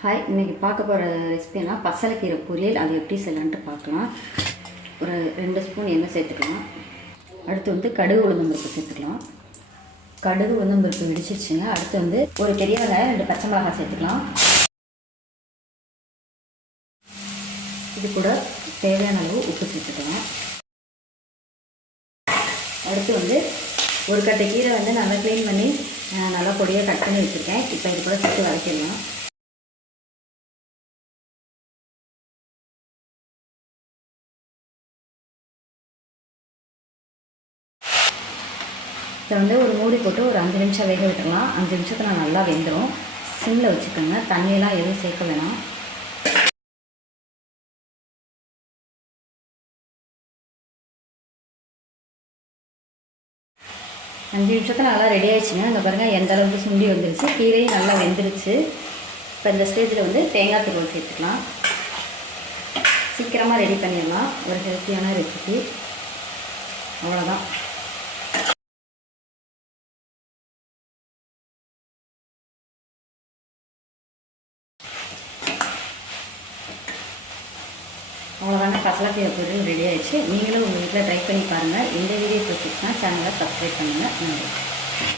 Hi, இன்றைக்கி பார்க்க போகிற ரெசிபினா பசலைக்கீரை பொரியல். அது எப்படி செய்யலான்ட்டு பார்க்கலாம். ஒரு 2 ஸ்பூன் எண்ணெய் சேர்த்துக்கலாம். அடுத்து வந்து கடுகு உளுந்தம்பருப்பு சேர்த்துக்கலாம். கடுகு உளுந்தம்பருப்பு வெடிச்சிருச்சுங்க. அடுத்து வந்து ஒரு பெரிய வெங்காயம் 2 பச்சை மிளகாய் சேர்த்துக்கலாம். இது கூட தேவையான அளவு உப்பு சேர்த்துக்கலாம். அடுத்து வந்து ஒரு கட்டை கீரை வந்து நல்லா க்ளீன் பண்ணி நல்லா பொடியாக கட் பண்ணி வச்சுருக்கேன். இப்போ இது கூட சேர்த்து வதக்கிடலாம். இதை வந்து ஒரு மூடி போட்டு ஒரு 5 நிமிஷம் வேக விட்டுக்கலாம். 5 நிமிஷத்தில் நல்லா வெந்துடும். சிம்மில் வச்சுக்கோங்க. தண்ணியெல்லாம் எதுவும் சேர்க்க வேணாம். அஞ்சு நிமிஷத்தில் நல்லா ரெடி ஆகிடுச்சுங்க. இங்கே பாருங்கள் எந்த அளவுக்கு சுண்டி வந்துருச்சு. கீரையும் நல்லா வெந்துருச்சு. இப்போ இந்த ஸ்டேஜில் வந்து தேங்காய் துருவல் சேர்த்துக்கலாம். சீக்கிரமாக ரெடி பண்ணிடலாம். ஒரு ஹெல்த்தியான ரெசிபி. அவ்வளோதான். அவ்வளோதாங்க, பசலைக்கீரை பொரியல் ரெடி ஆகிடுச்சு. நீங்களும் உங்கள் வீட்டில் ட்ரை பண்ணி பாருங்கள். இந்த வீடியோ பிடிச்சிச்சுன்னா சேனலை சப்ஸ்கிரைப் பண்ணுங்கள். நன்றி.